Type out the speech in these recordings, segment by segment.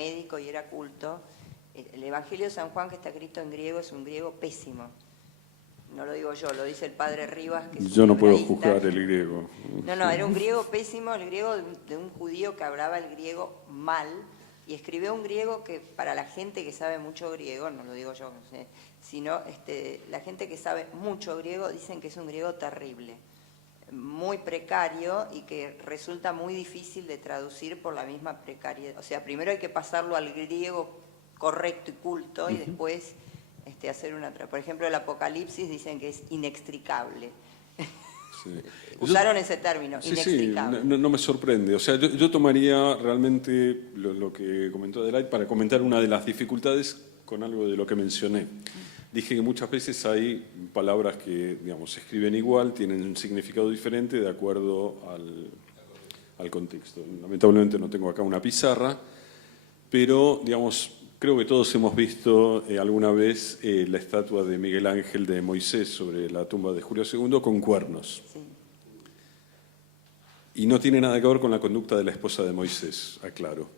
médico y era culto. El Evangelio de San Juan, que está escrito en griego, es un griego pésimo. No lo digo yo, lo dice el padre Rivas, que es yo no puedo hebraísta. juzgar el griego. No, era un griego pésimo, el griego de un judío que hablaba el griego mal, y escribió un griego que para la gente que sabe mucho griego, no lo digo yo, no sé, sino la gente que sabe mucho griego dicen que es un griego terrible, muy precario y que resulta muy difícil de traducir por la misma precariedad. O sea, primero hay que pasarlo al griego correcto y culto y después hacer una... Por ejemplo, el Apocalipsis dicen que es inextricable. Sí. Usaron ese término, inextricable. Sí, no me sorprende. O sea, yo tomaría realmente lo que comentó Adelaide para comentar una de las dificultades con algo de lo que mencioné. Dije que muchas veces hay palabras que, digamos, se escriben igual, tienen un significado diferente de acuerdo al contexto. Lamentablemente no tengo acá una pizarra, pero, digamos, creo que todos hemos visto alguna vez la estatua de Miguel Ángel de Moisés sobre la tumba de Julio II con cuernos. Sí. Y no tiene nada que ver con la conducta de la esposa de Moisés, aclaro,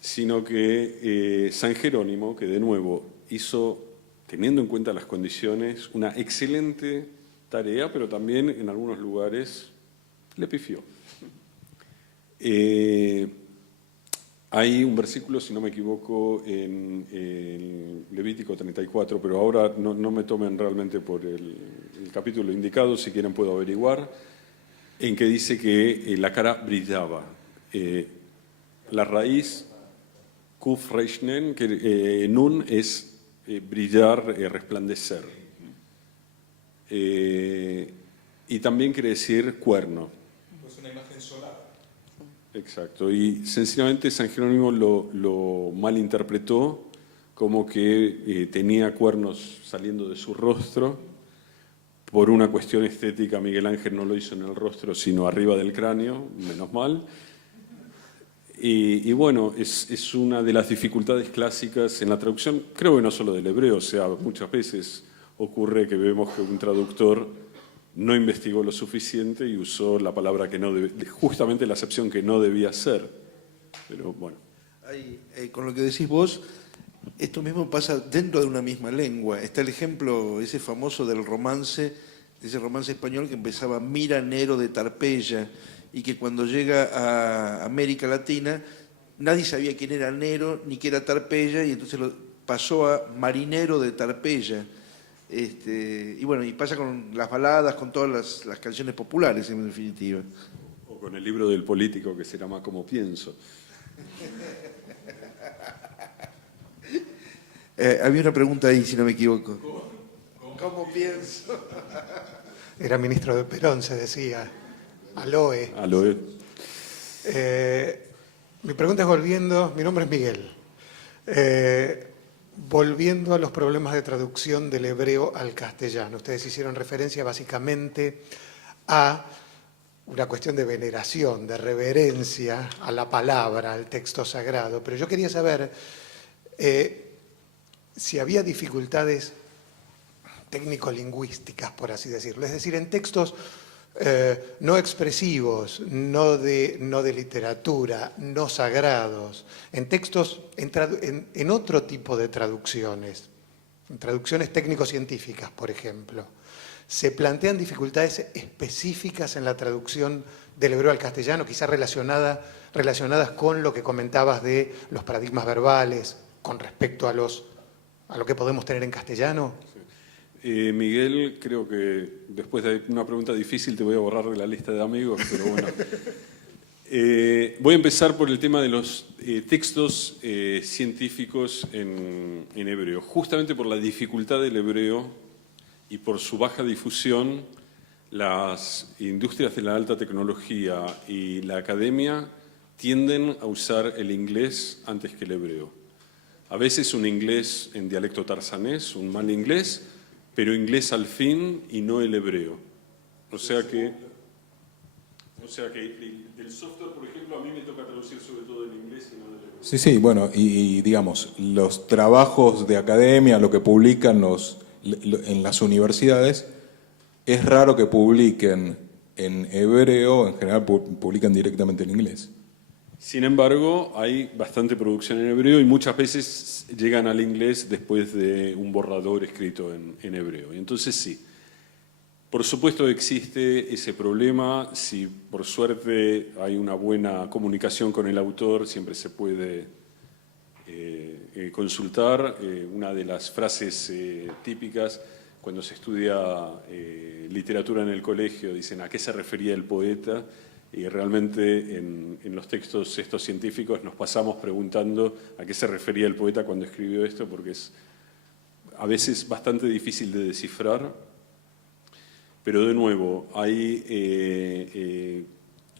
sino que San Jerónimo, que de nuevo hizo, teniendo en cuenta las condiciones, una excelente tarea, pero también en algunos lugares le pifió. Hay un versículo, si no me equivoco, en Levítico 34, pero ahora no me tomen realmente por el capítulo indicado, si quieren puedo averiguar, en que dice que la cara brillaba. La raíz, kuf reishnen, que nun es brillar, resplandecer. Y también quiere decir cuerno. Pues una imagen solar. Exacto, y sencillamente San Jerónimo lo malinterpretó como que tenía cuernos saliendo de su rostro. Por una cuestión estética, Miguel Ángel no lo hizo en el rostro, sino arriba del cráneo, menos mal. Y bueno, es una de las dificultades clásicas en la traducción, creo que no solo del hebreo, o sea, muchas veces ocurre que vemos que un traductor no investigó lo suficiente y usó la palabra que no justamente la acepción que no debía ser. Pero bueno. Con lo que decís vos, esto mismo pasa dentro de una misma lengua. Está el ejemplo ese famoso del romance, de ese romance español que empezaba Mira Nero de Tarpeya, y que cuando llega a América Latina nadie sabía quién era Nero ni quién era Tarpeya, y entonces lo pasó a Marinero de Tarpeya. Y bueno, y pasa con las baladas, con todas las canciones populares en definitiva. O con el libro del político que se llama Como pienso. Había una pregunta ahí, si no me equivoco. ¿Cómo pienso? Era ministro de Perón, se decía. Aloe. Aloe. Mi pregunta es volviendo, mi nombre es Miguel, volviendo a los problemas de traducción del hebreo al castellano. Ustedes hicieron referencia básicamente a una cuestión de veneración, de reverencia a la palabra, al texto sagrado, pero yo quería saber si había dificultades técnico-lingüísticas, por así decirlo, es decir, en textos no expresivos, no de literatura, no sagrados, en textos, en otro tipo de traducciones, en traducciones técnico-científicas, por ejemplo. ¿Se plantean dificultades específicas en la traducción del hebreo al castellano, quizás relacionadas con lo que comentabas de los paradigmas verbales, con respecto a lo que podemos tener en castellano? Miguel, creo que después de una pregunta difícil te voy a borrar de la lista de amigos, pero bueno. Voy a empezar por el tema de los textos científicos en hebreo. Justamente por la dificultad del hebreo y por su baja difusión, las industrias de la alta tecnología y la academia tienden a usar el inglés antes que el hebreo. A veces un inglés en dialecto tarzanés, un mal inglés, pero inglés al fin y no el hebreo. O sea que el software, por ejemplo, a mí me toca traducir sobre todo el inglés y no del hebreo. Sí, bueno, y digamos, los trabajos de academia, lo que publican en las universidades, es raro que publiquen en hebreo, en general publican directamente en inglés. Sin embargo, hay bastante producción en hebreo y muchas veces llegan al inglés después de un borrador escrito en hebreo. Y entonces sí, por supuesto existe ese problema. Si por suerte hay una buena comunicación con el autor, siempre se puede consultar. Una de las frases típicas cuando se estudia literatura en el colegio, dicen ¿a qué se refería el poeta? Y realmente en los textos estos científicos nos pasamos preguntando a qué se refería el poeta cuando escribió esto, porque es a veces bastante difícil de descifrar. Pero de nuevo, hay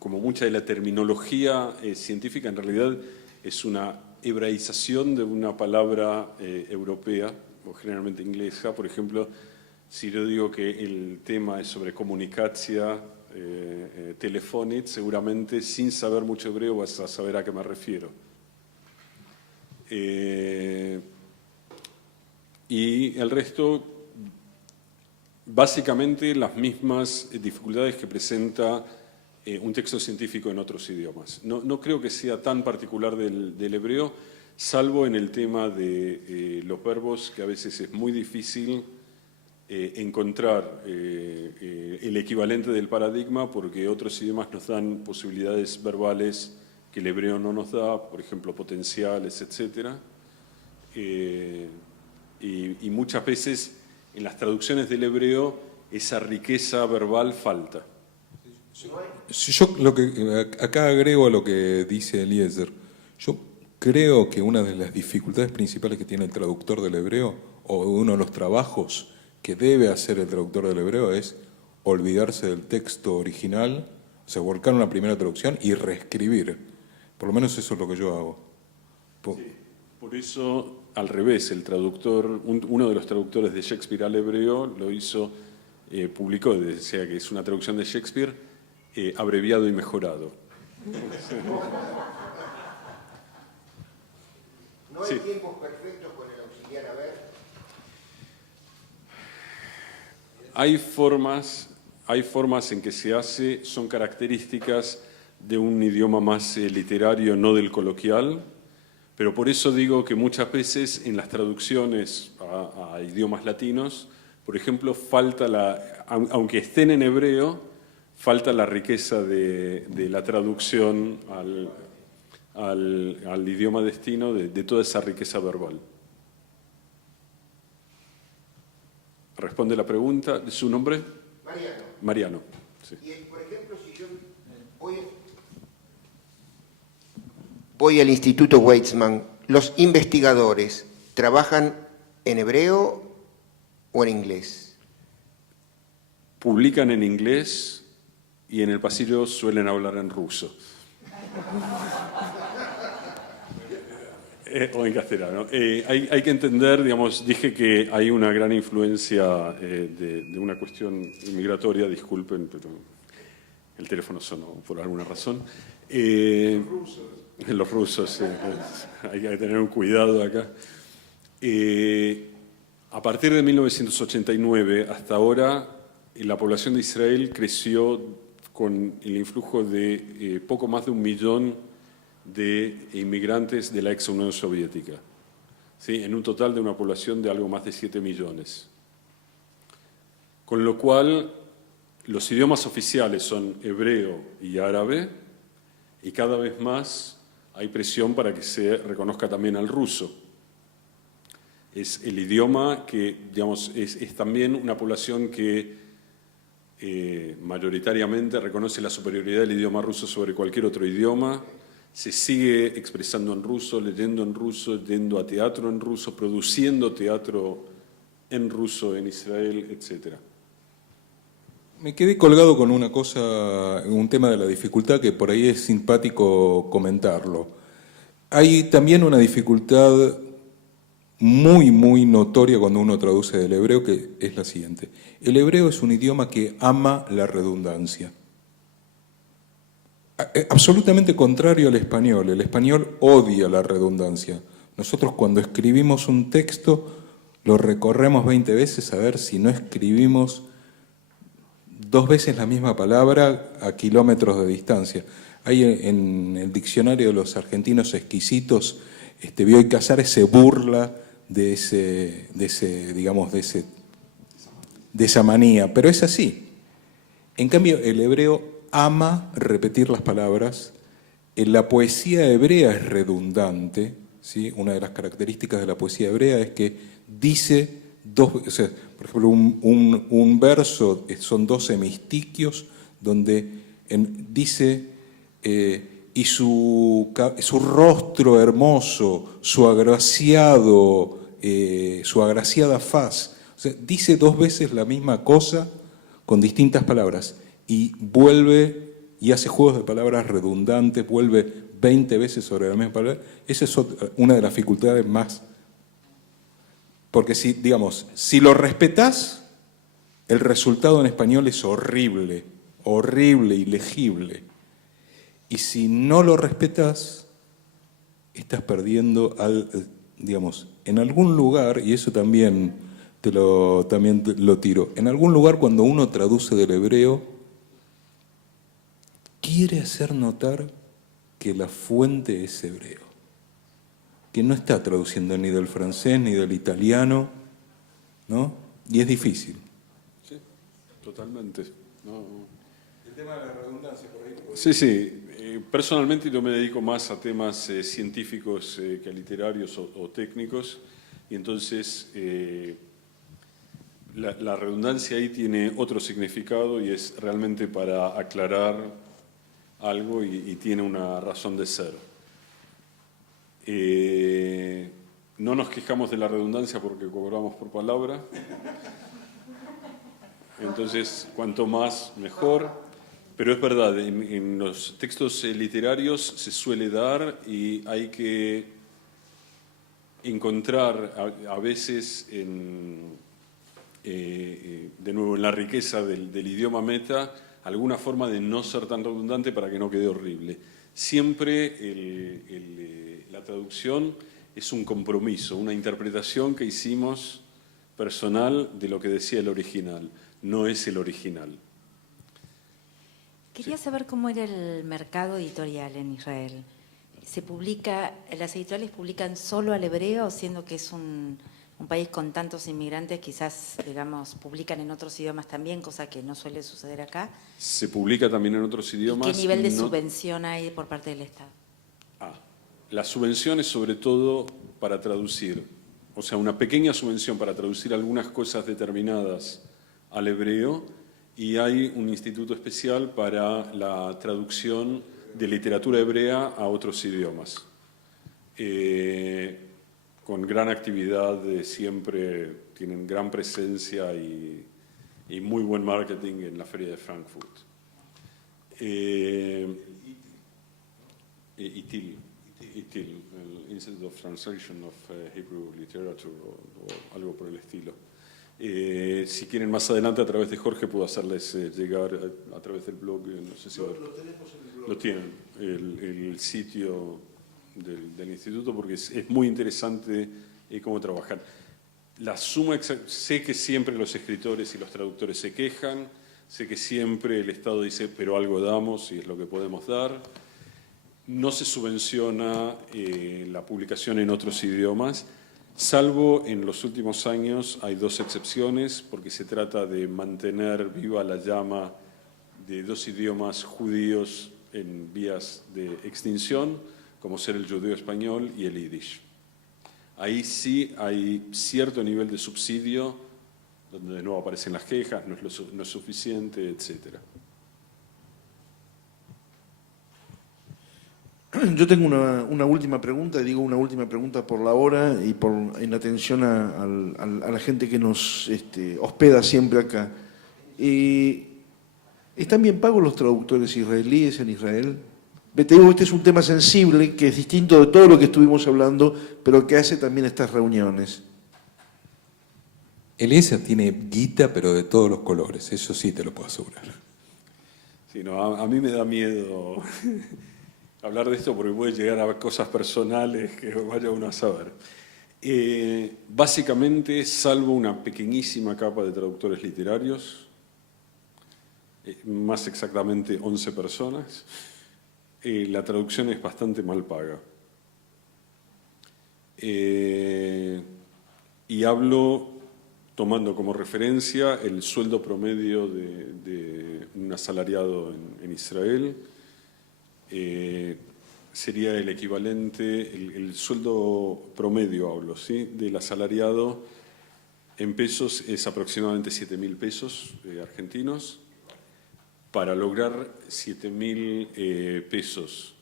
como mucha de la terminología científica en realidad es una hebraización de una palabra europea, o generalmente inglesa. Por ejemplo, si yo digo que el tema es sobre comunicación telefónica, seguramente sin saber mucho hebreo vas a saber a qué me refiero. Y el resto, básicamente las mismas dificultades que presenta un texto científico en otros idiomas. No creo que sea tan particular del hebreo, salvo en el tema de los verbos, que a veces es muy difícil encontrar el equivalente del paradigma, porque otros idiomas nos dan posibilidades verbales que el hebreo no nos da, por ejemplo, potenciales, etc. Y muchas veces en las traducciones del hebreo esa riqueza verbal falta. Yo acá agrego a lo que dice Eliezer. Yo creo que una de las dificultades principales que tiene el traductor del hebreo, o uno de los trabajos que debe hacer el traductor del hebreo, es olvidarse del texto original, o sea, volcar una primera traducción y reescribir. Por lo menos eso es lo que yo hago. Por eso, al revés, el traductor, uno de los traductores de Shakespeare al hebreo lo hizo, publicó, decía que es una traducción de Shakespeare abreviado y mejorado. ¿No hay tiempos perfectos con el auxiliar haber? Hay formas en que se hace, son características de un idioma más literario, no del coloquial, pero por eso digo que muchas veces en las traducciones a idiomas latinos, por ejemplo, falta aunque estén en hebreo, falta la riqueza de la traducción al idioma destino, de toda esa riqueza verbal. Responde la pregunta. ¿Su nombre? Mariano. Mariano. Sí. Y, por ejemplo, si yo voy al Instituto Weizmann, ¿los investigadores trabajan en hebreo o en inglés? Publican en inglés y en el pasillo suelen hablar en ruso. O en castellano. Hay que entender, digamos, dije que hay una gran influencia de una cuestión migratoria, disculpen, pero el teléfono sonó por alguna razón. Los rusos, hay que tener un cuidado acá. A partir de 1989 hasta ahora, la población de Israel creció con el influjo de poco más de 1 millón de inmigrantes de la ex Unión Soviética, ¿sí? En un total de una población de algo más de 7 millones. Con lo cual, los idiomas oficiales son hebreo y árabe, y cada vez más hay presión para que se reconozca también al ruso. Es el idioma que, digamos, es también una población que mayoritariamente reconoce la superioridad del idioma ruso sobre cualquier otro idioma. Se sigue expresando en ruso, leyendo en ruso, yendo a teatro en ruso, produciendo teatro en ruso en Israel, etc. Me quedé colgado con una cosa, un tema de la dificultad que por ahí es simpático comentarlo. Hay también una dificultad muy, muy notoria cuando uno traduce del hebreo, que es la siguiente. El hebreo es un idioma que ama la redundancia. Absolutamente contrario al español. El español odia la redundancia. Nosotros cuando escribimos un texto lo recorremos 20 veces a ver si no escribimos 2 veces la misma palabra a kilómetros de distancia. Hay en el diccionario de los argentinos exquisitos, Bioy Casares se burla de esa manía, pero es así. En cambio, el hebreo ama repetir las palabras. La poesía hebrea es redundante, ¿sí? Una de las características de la poesía hebrea es que dice dos, o sea, por ejemplo, un verso son 2 hemistiquios donde dice y su rostro hermoso, su agraciada faz. O sea, dice 2 veces la misma cosa con distintas palabras y vuelve y hace juegos de palabras redundantes, vuelve 20 veces sobre la misma palabra. Esa es una de las dificultades más. Porque si lo respetás, el resultado en español es horrible, horrible, ilegible. Y si no lo respetas, estás perdiendo, en algún lugar, y eso también también lo tiro, en algún lugar cuando uno traduce del hebreo, quiere hacer notar que la fuente es hebreo, que no está traduciendo ni del francés ni del italiano, ¿no? Y es difícil. Sí, totalmente. No. El tema de la redundancia por ahí. Sí. Personalmente yo me dedico más a temas científicos que a literarios o técnicos, y entonces la redundancia ahí tiene otro significado y es realmente para aclarar algo y tiene una razón de ser. No nos quejamos de la redundancia porque cobramos por palabra, entonces cuanto más mejor. Pero es verdad, en los textos literarios se suele dar y hay que encontrar a veces, de nuevo, en la riqueza del idioma meta, alguna forma de no ser tan redundante para que no quede horrible. Siempre la traducción es un compromiso, una interpretación que hicimos personal de lo que decía el original, no es el original. Quería saber cómo era el mercado editorial en Israel. ¿Las editoriales publican solo al hebreo, siendo que es un país con tantos inmigrantes, quizás, publican en otros idiomas también, cosa que no suele suceder acá? Se publica también en otros idiomas. ¿Y qué nivel de subvención hay por parte del Estado? La subvención es sobre todo para traducir, o sea, una pequeña subvención para traducir algunas cosas determinadas al hebreo, y hay un instituto especial para la traducción de literatura hebrea a otros idiomas, con gran actividad, siempre tienen gran presencia y muy buen marketing en la Feria de Frankfurt. ITIL, el Institute of Translation of Hebrew Literature o algo por el estilo. Si quieren más adelante a través de Jorge puedo hacerles llegar a través del blog, no sé si lo tienen, el sitio del instituto, porque es muy interesante cómo trabajar. Sé que siempre los escritores y los traductores se quejan, sé que siempre el Estado dice pero algo damos y es lo que podemos dar. No se subvenciona la publicación en otros idiomas, salvo en los últimos años hay 2 excepciones, porque se trata de mantener viva la llama de 2 idiomas judíos en vías de extinción, como ser el judeo español y el yiddish. Ahí sí hay cierto nivel de subsidio, donde de nuevo aparecen las quejas, no es suficiente, etcétera. Yo tengo una última pregunta, digo una última pregunta por la hora y en atención a la gente que nos hospeda siempre acá. ¿Están bien pagos los traductores israelíes en Israel? Te digo, este es un tema sensible, que es distinto de todo lo que estuvimos hablando, pero que hace también estas reuniones. Eliezer tiene guita, pero de todos los colores, eso sí te lo puedo asegurar. Sí, no, a mí me da miedo hablar de esto porque puede llegar a cosas personales que vaya uno a saber. Básicamente, salvo una pequeñísima capa de traductores literarios, más exactamente 11 personas, la traducción es bastante mal paga. Y hablo tomando como referencia el sueldo promedio de un asalariado en Israel. Sería el equivalente, el sueldo promedio hablo, ¿sí? Del asalariado en pesos es aproximadamente 7.000 pesos argentinos. Para lograr 7.000 pesos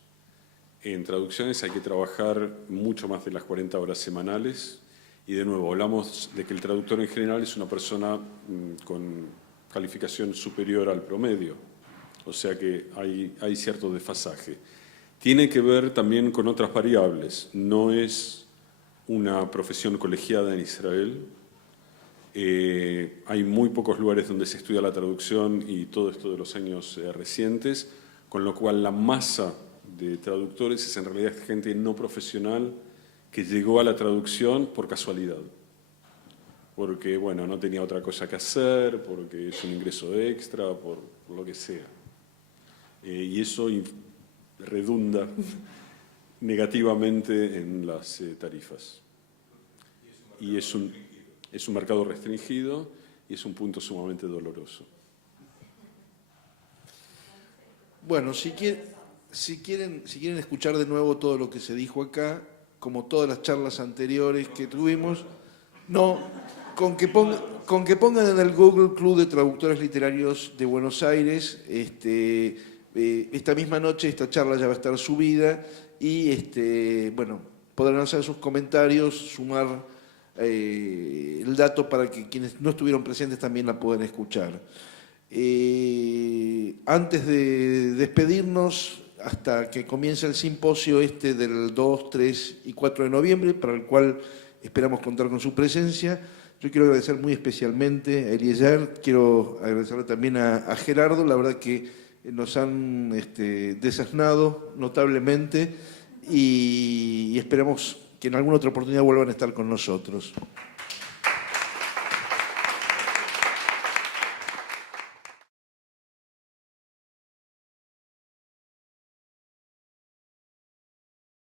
en traducciones hay que trabajar mucho más de las 40 horas semanales. Y de nuevo, hablamos de que el traductor en general es una persona con calificación superior al promedio. O sea que hay cierto desfasaje. Tiene que ver también con otras variables. No es una profesión colegiada en Israel. Hay muy pocos lugares donde se estudia la traducción y todo esto de los años recientes, con lo cual la masa de traductores es en realidad gente no profesional que llegó a la traducción por casualidad, porque bueno, no tenía otra cosa que hacer, porque es un ingreso extra, por lo que sea. Y eso redunda negativamente en las tarifas. Y es un mercado restringido y es un punto sumamente doloroso. Bueno, si quieren escuchar de nuevo todo lo que se dijo acá, como todas las charlas anteriores que tuvimos, con que pongan en el Google Club de Traductores Literarios de Buenos Aires, esta misma noche esta charla ya va a estar subida y bueno, podrán hacer sus comentarios, sumar el dato para que quienes no estuvieron presentes también la puedan escuchar. Antes de despedirnos, hasta que comience el simposio del 2, 3 y 4 de noviembre, para el cual esperamos contar con su presencia, yo quiero agradecer muy especialmente a Eliezer, quiero agradecerle también a Gerardo, la verdad que nos han desasnado notablemente y esperamos que en alguna otra oportunidad vuelvan a estar con nosotros.